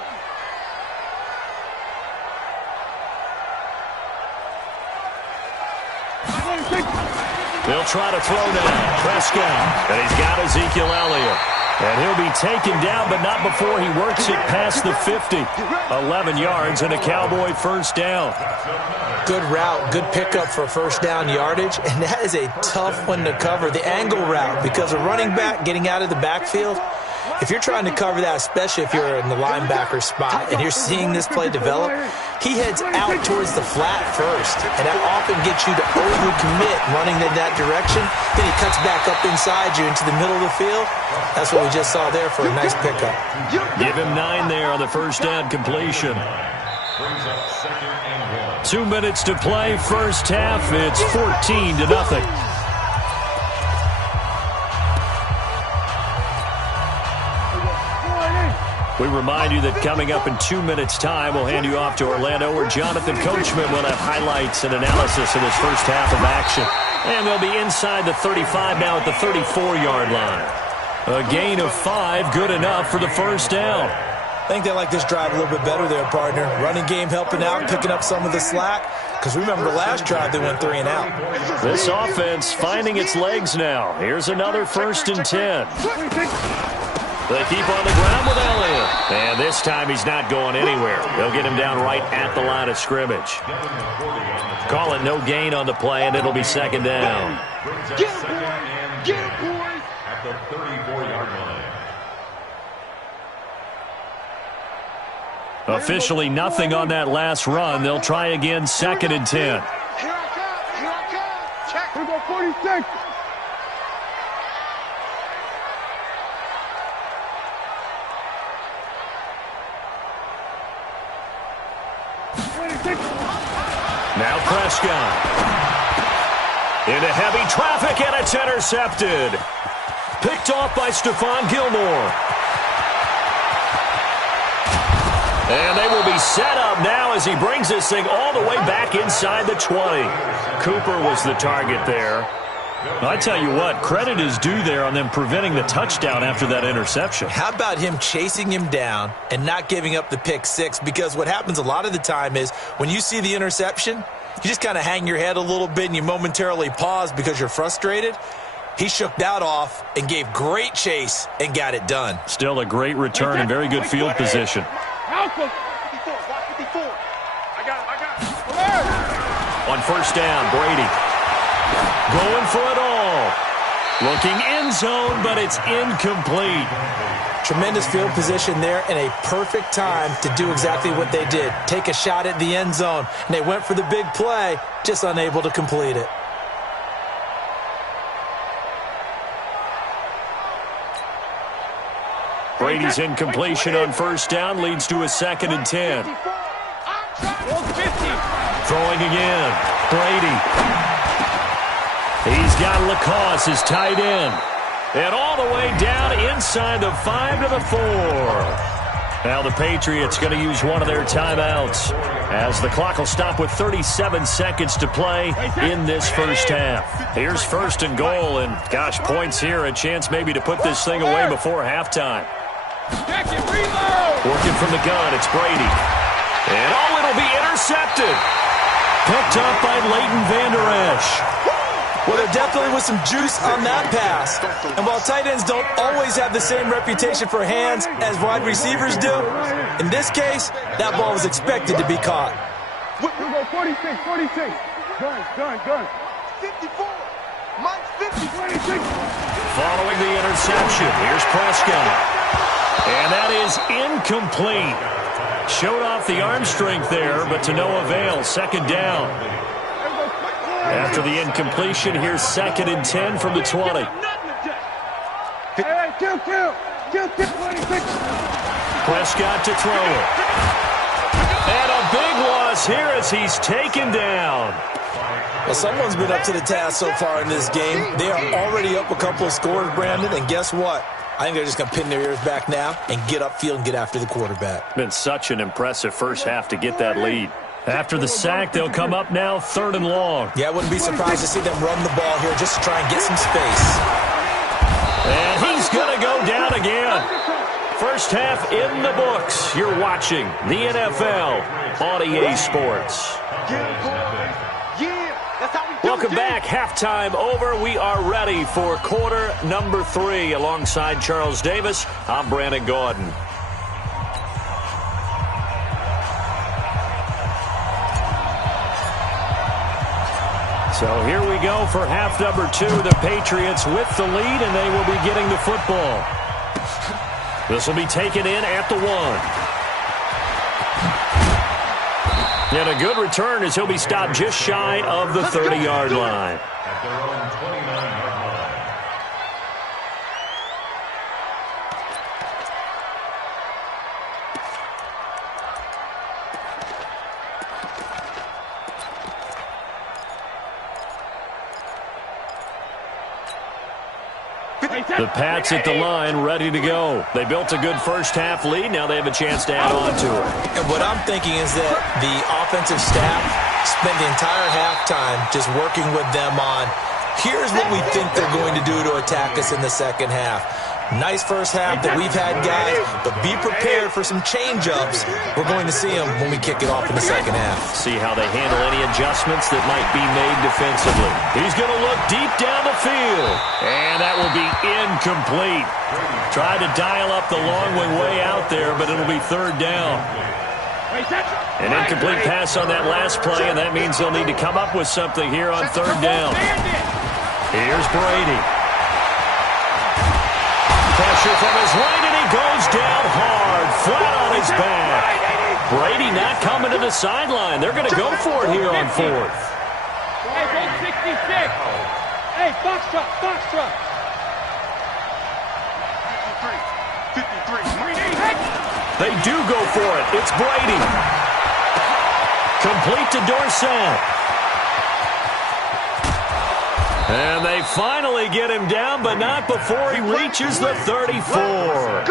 They'll try to throw now. Prescott. And he's got Ezekiel Elliott. And he'll be taken down, but not before he works it past the 50. 11 yards and a Cowboy first down. Good route, good pickup for first down yardage, and that is a tough one to cover. The angle route, because a running back getting out of the backfield, if you're trying to cover that, especially if you're in the linebacker spot and you're seeing this play develop, he heads out towards the flat first, and that often gets you to overcommit running in that direction. Then he cuts back up inside you into the middle of the field. That's what we just saw there for a nice pickup. Give him 9 there on the first down completion. 2 minutes to play, first half. It's 14-0. We remind you that coming up in 2 minutes' time, we'll hand you off to Orlando, where Jonathan Coachman will have highlights and analysis of this first half of action. And they'll be inside the 35 now at the 34-yard line. A gain of 5, good enough for the first down. I think they like this drive a little bit better there, partner. Running game helping out, picking up some of the slack. Because remember, last drive they went 3 and out. This offense finding its legs now. Here's another 1st and 10. They keep on the ground with Elliott. And this time he's not going anywhere. They'll get him down right at the line of scrimmage. Call it no gain on the play, and it'll be 2nd down. Get him, boys! Get him, boys! At the 34-yard line. Officially nothing on that last run. They'll try again, 2nd and 10. Here I come! Here I come! Check! We go 46! Now Prescott. Into heavy traffic, and it's intercepted. Picked off by Stephon Gilmore. And they will be set up now as he brings this thing all the way back inside the 20. Cooper was the target there. I tell you what, credit is due there on them preventing the touchdown after that interception. How about him chasing him down and not giving up the pick 6? Because what happens a lot of the time is when you see the interception, you just kind of hang your head a little bit and you momentarily pause because you're frustrated. He shook that off and gave great chase and got it done. Still a great return and very good field position. Alpha! 54, block 54. I got it. On 1st down, Brady. Going for it all. Looking end zone, but it's incomplete. Tremendous field position there and a perfect time to do exactly what they did. Take a shot at the end zone. And they went for the big play, just unable to complete it. Brady's incompletion on 1st down leads to a 2nd and 10. Throwing again. Brady. He's got Lacoste, his tight end. And all the way down inside the 5 to the 4. Now the Patriots going to use one of their timeouts as the clock will stop with 37 seconds to play in this first half. Here's 1st and goal, and gosh, points here, a chance maybe to put this thing away before halftime. Working from the gun, it's Brady. And it'll be intercepted. Picked up by Leighton Vander Esch. Well, there definitely was some juice on that pass. And while tight ends don't always have the same reputation for hands as wide receivers do, in this case, that ball was expected to be caught. We go 46, 46. Gun. 54. Mike's 50, 26. Following the interception, here's Prescott. And that is incomplete. Showed off the arm strength there, but to no avail. 2nd down. After the incompletion, here's 2nd and 10 from the 20. Hey, kill, 26. Prescott to throw it. And a big loss here as he's taken down. Well, someone's been up to the task so far in this game. They are already up a couple of scores, Brandon, and guess what? I think they're just going to pin their ears back now and get upfield and get after the quarterback. Been such an impressive first half to get that lead. After the sack, they'll come up now 3rd and long. Yeah, I wouldn't be surprised to see them run the ball here just to try and get some space. And he's going to go down again. First half in the books. You're watching the NFL on EA Sports. Welcome back. Halftime over. We are ready for quarter number 3. Alongside Charles Davis, I'm Brandon Gordon. So here we go for half number 2. The Patriots with the lead, and they will be getting the football. This will be taken in at the 1. And a good return as he'll be stopped just shy of the 30-yard line. At their own 29-yard line. The Pats at the line, ready to go. They built a good first half lead. Now they have a chance to add on to it. And what I'm thinking is that the offensive staff spent the entire halftime just working with them on Here's what we think they're going to do to attack us in the second half. Nice first half that we've had, guys, but be prepared for some change-ups. We're going to see them when we kick it off in the second half. See how they handle any adjustments that might be made defensively. He's going to look deep down the field, and that will be incomplete. Tried to dial up the long way out there, but it'll be third down. An incomplete pass on that last play, and that means they'll need to come up with something here on third down. Here's Brady. Pressure from his right, and he goes down hard, flat on his back. Brady not coming to the sideline. They're going to go for it here on fourth. Hey, go 66. Hey, box truck. 53. They do go for it. It's Brady. Complete to Dorsett. And they finally get him down, but not before he reaches the 34.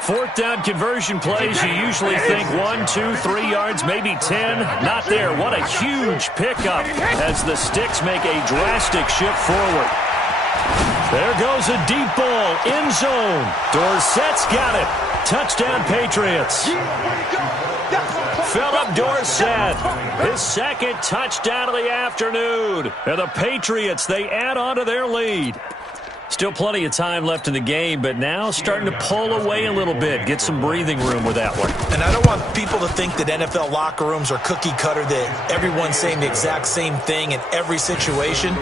Fourth down conversion plays, you usually think 1, 2, 3 yards, maybe 10. Not there. What a huge pickup as the Sticks make a drastic shift forward. There goes a deep ball, end zone. Dorsett's got it. Touchdown, Patriots. Philip Dorsett, his second touchdown of the afternoon. And the Patriots, they add on to their lead. Still plenty of time left in the game, but now starting to pull away a little bit. Get some breathing room with that one. And I don't want people to think that NFL locker rooms are cookie cutter, that everyone's saying the exact same thing in every situation.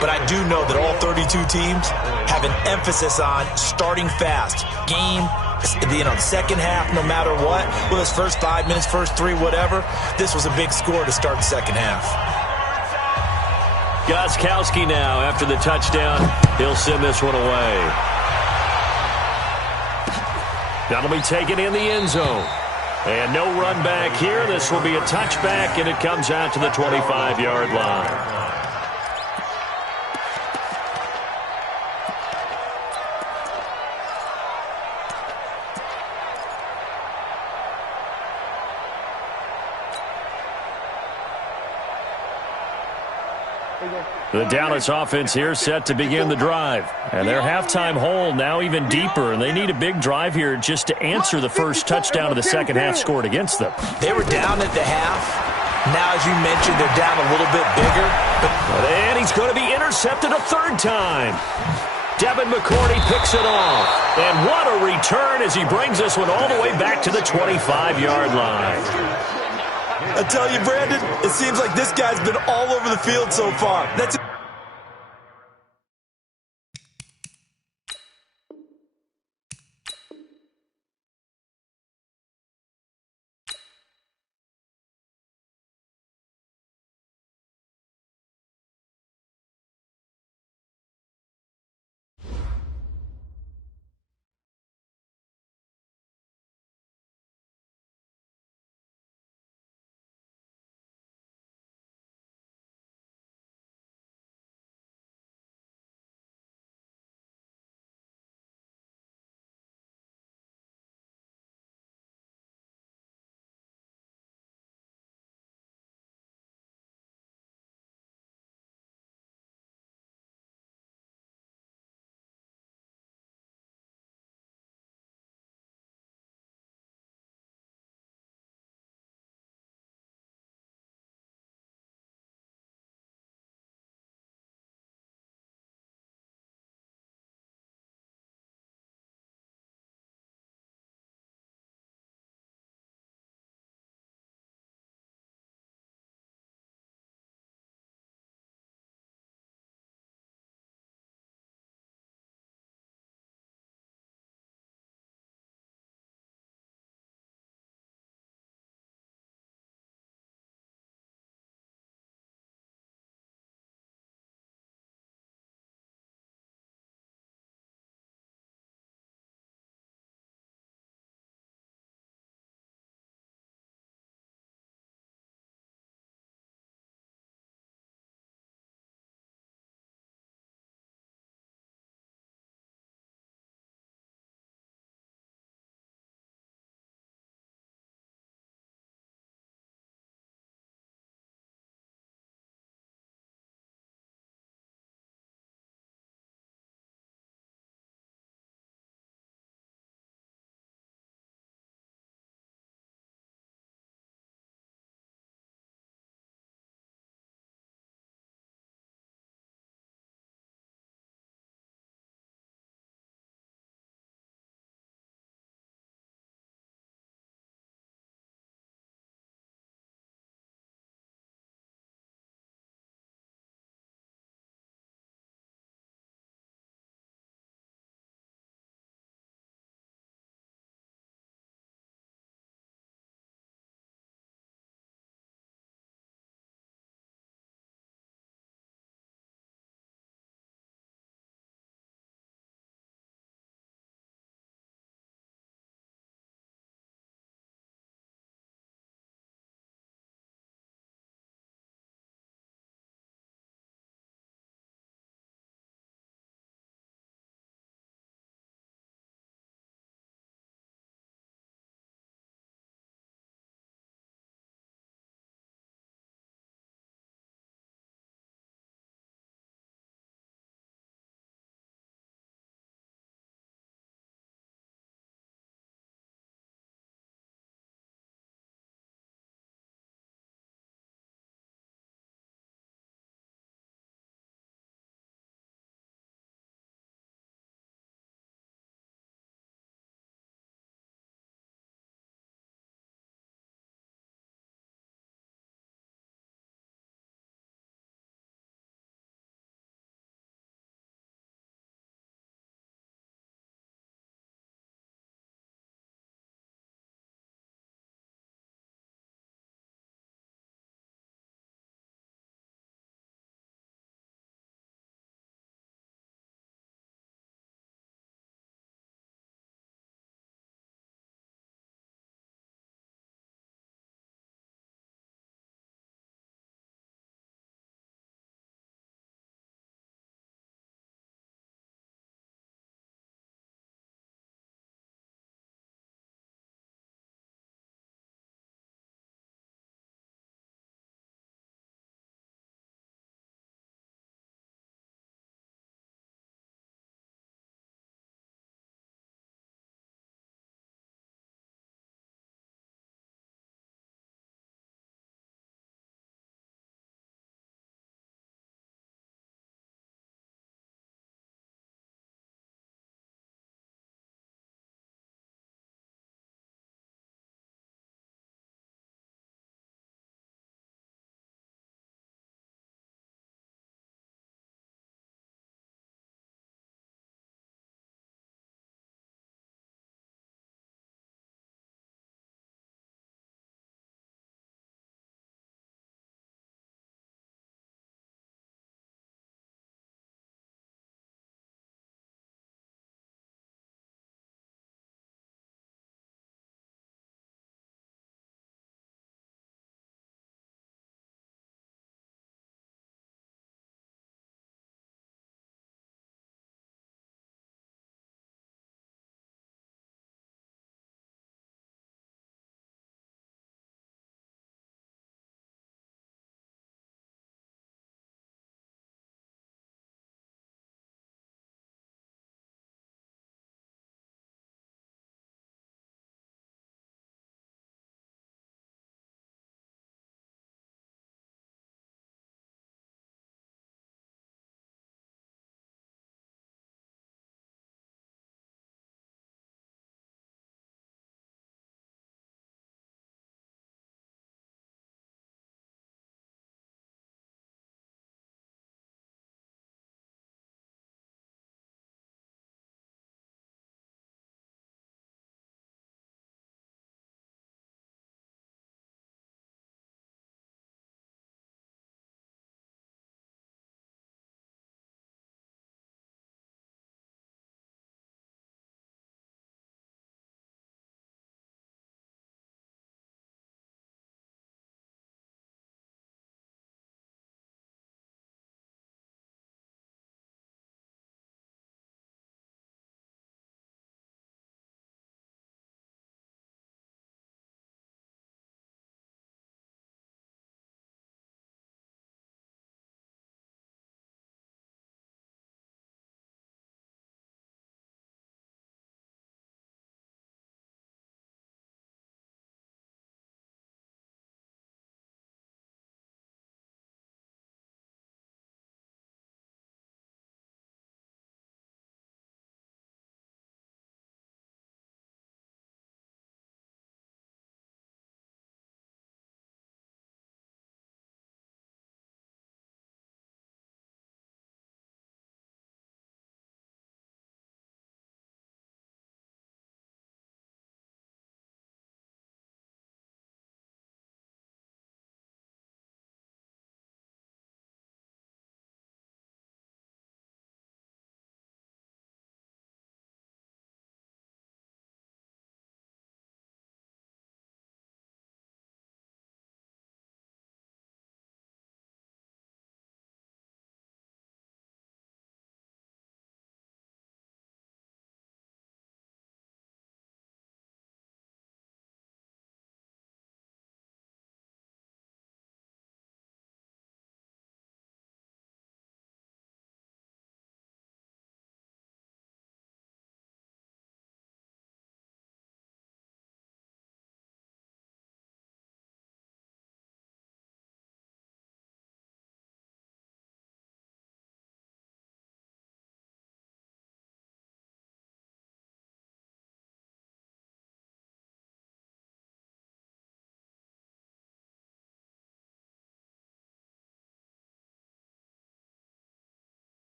But I do know that all 32 teams have an emphasis on starting fast. Second half, no matter what. Well, this first 5 minutes, first 3, whatever. This was a big score to start the second half. Gostkowski now, after the touchdown, he'll send this one away. That'll be taken in the end zone. And no run back here. This will be a touchback, and it comes out to the 25-yard line. The Dallas offense here set to begin the drive. And their halftime hole now even deeper, and they need a big drive here just to answer the first touchdown of the second half scored against them. They were down at the half. Now, as you mentioned, they're down a little bit bigger. And he's going to be intercepted a third time. Devin McCourty picks it off. And what a return as he brings this one all the way back to the 25-yard line. I tell you, Brandon, it seems like this guy's been all over the field so far. That's